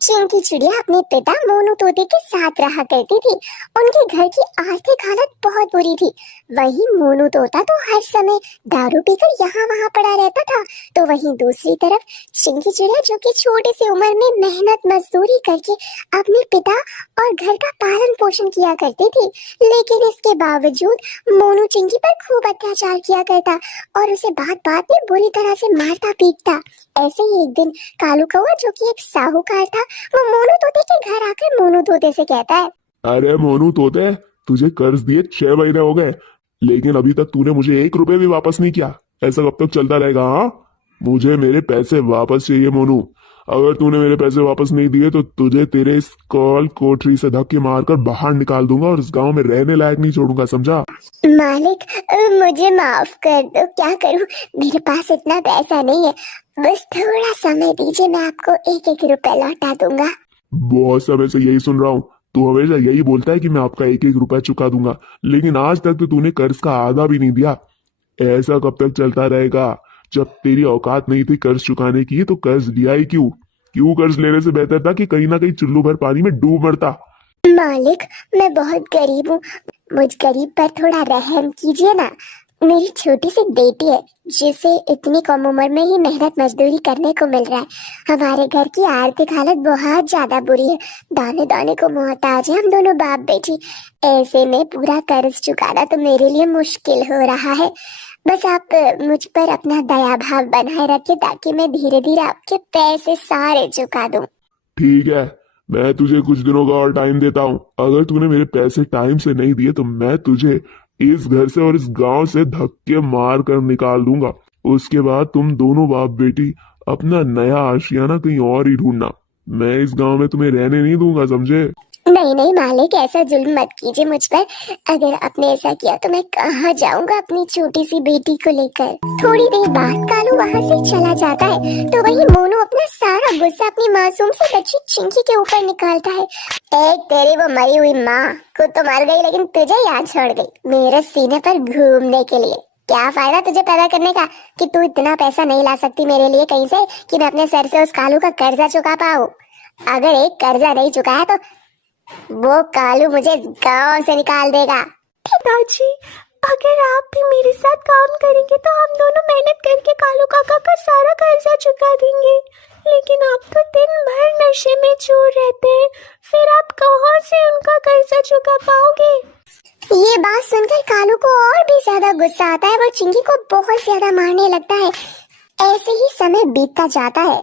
चिंकी चिड़िया अपने पिता मोनू तोते के साथ रहा करती थी। उनके घर की आर्थिक हालत बहुत बुरी थी। वहीं मोनू तोता तो हर समय दारू पीकर यहाँ वहाँ पड़ा रहता था, तो वहीं दूसरी तरफ चिंकी चिड़िया, जो कि छोटी सी उम्र में मेहनत मजदूरी करके अपने पिता और घर का पालन पोषण किया करती थी, लेकिन इसके बावजूद मोनू चिंकी पर खूब अत्याचार किया करता और उसे बात बात में बुरी तरह से मारता पीटता। ऐसे ही एक दिन कालू कौआ, जो कि एक साहूकार था, वो मोनू तोते के घर आकर मोनू तोते से कहता है, अरे मोनू तोते, तुझे कर्ज दिए 6 महीने हो गए, लेकिन अभी तक तूने मुझे 1 रुपए भी वापस नहीं किया। ऐसा कब तक चलता रहेगा? हाँ, मुझे मेरे पैसे वापस चाहिए मोनू। अगर तूने मेरे पैसे वापस नहीं दिए तो तुझे तेरे इस कॉल कोठरी से धक्के मारकर बाहर निकाल दूंगा और इस गांव में रहने लायक नहीं छोड़ूंगा, समझा? मालिक, मुझे माफ कर दो। क्या करूं, मेरे पास इतना पैसा नहीं है। बस थोड़ा समय दीजिए, मैं आपको 1-1 रुपए लौटा दूंगा। बहुत समय से यही सुन रहा हूँ। तू हमेशा यही बोलता है कि मैं आपका 1-1 रुपया चुका दूंगा, लेकिन आज तक तो तूने कर्ज का आधा भी नहीं दिया। ऐसा कब तक चलता रहेगा? जब तेरी औकात नहीं थी कर्ज चुकाने की तो कर्ज लिया ही क्यों? क्यों कर्ज लेने से बेहतर था कि कहीं ना कहीं चुल्लू भर पानी में डूब मरता। मालिक, मैं बहुत गरीब हूँ, मुझ गरीब पर थोड़ा रहम कीजिए ना। मेरी छोटी सी बेटी है, जिसे इतनी कम उम्र में ही मेहनत मजदूरी करने को मिल रहा है। हमारे घर की आर्थिक हालत बहुत ज्यादा बुरी है, दाने दाने को मोहताज है हम दोनों बाप बेटी। ऐसे में पूरा कर्ज चुकाना तो मेरे लिए मुश्किल हो रहा है। बस आप मुझ पर अपना दया भाव बनाए रखें, ताकि मैं धीरे धीरे आपके पैसे सारे चुका दूं। ठीक है, मैं तुझे कुछ दिनों का और टाइम देता हूँ। अगर तूने मेरे पैसे टाइम से नहीं दिए तो मैं तुझे इस घर से और इस गांव से धक्के मार कर निकाल दूंगा। उसके बाद तुम दोनों बाप बेटी अपना नया आशियाना कहीं और ही ढूंढना। मैं इस गांव में तुम्हें रहने नहीं दूंगा, समझे? नहीं नहीं मालिक, ऐसा जुल्म मत कीजिए मुझ पर। अगर आपने ऐसा किया तो मैं कहाँ जाऊंगा अपनी छोटी सी बेटी को लेकर। थोड़ी देर बाद कालू वहाँ से चला जाता है, तो वही मोनू अपना सारा गुस्सा अपनी मासूम सी बच्ची चिंकी के ऊपर निकालता है। एक तेरी वो मरी हुई माँ को तो मर गई, लेकिन तुझे यहाँ छोड़ गई मेरे सीने पर घूमने के लिए। क्या फायदा तुझे पैदा करने का कि तू इतना पैसा नहीं ला सकती मेरे लिए कहीं से कि मैं अपने सर से उस कालू का कर्जा चुका पाऊँ। अगर एक कर्जा नहीं चुकाया तो वो कालू मुझे गांव से निकाल देगा। पिताजी, अगर आप भी मेरे साथ काम करेंगे तो हम दोनों मेहनत करके कालू काका का सारा कर्जा चुका देंगे। लेकिन आप तो दिन भर नशे में चूर रहते हैं, फिर आप कहाँ से उनका कर्जा चुका पाओगे? ये बात सुनकर कालू को और भी ज्यादा गुस्सा आता है। वो चिंकी को बहुत ज्यादा मारने लगता है। ऐसे ही समय बीतता जाता है।